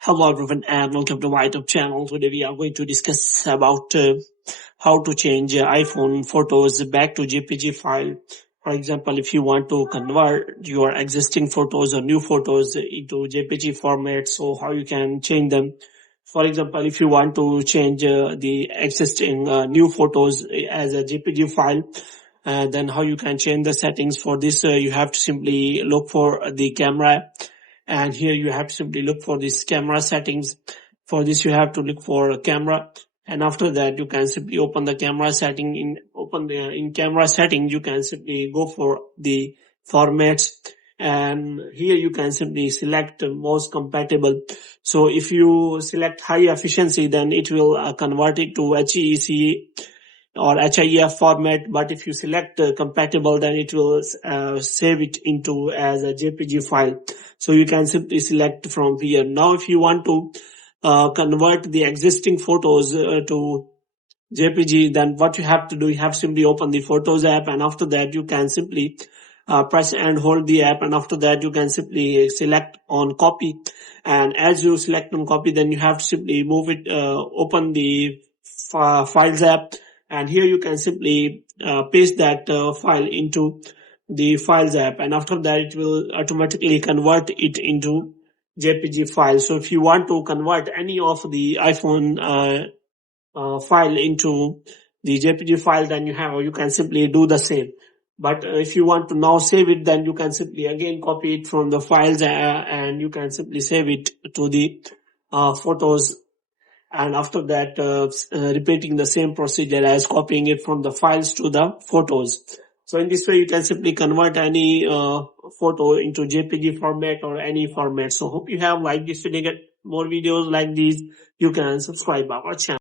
Hello everyone and welcome to my YouTube channel. Today we are going to discuss about how to change iPhone photos back to JPG file. For example, if you want to convert your existing photos or new photos into JPG format, so how you can change them. For example, if you want to change the existing new photos as a JPG file, then how you can change the settings. For this, you have to simply look for the camera, and here you have to simply look for this camera settings. For this, you have to look for a camera, and after that you can simply open the camera setting. In camera setting, you can simply go for the formats, and here you can simply select most compatible. So if you select high efficiency, then it will convert it to HEIC or HIF format, but if you select compatible, then it will save it into as a JPG file. So you can simply select from here. Now if you want to convert the existing photos to JPG, then what you have to do, you have to simply open the Photos app, and after that you can simply press and hold the app, and after that you can simply select on copy. And as you select on copy, then you have to simply move it, open the Files app, and here you can simply paste that file into the Files app, and after that it will automatically convert it into JPG file. So if you want to convert any of the iPhone file into the JPG file, then you can simply do the same. But if you want to now save it, then you can simply again copy it from the files and you can simply save it to the photos, and after that repeating the same procedure as copying it from the files to the photos. So in this way you can simply convert any photo into JPG format or any format. So hope you have liked this video. Get more videos like these, you can subscribe our channel.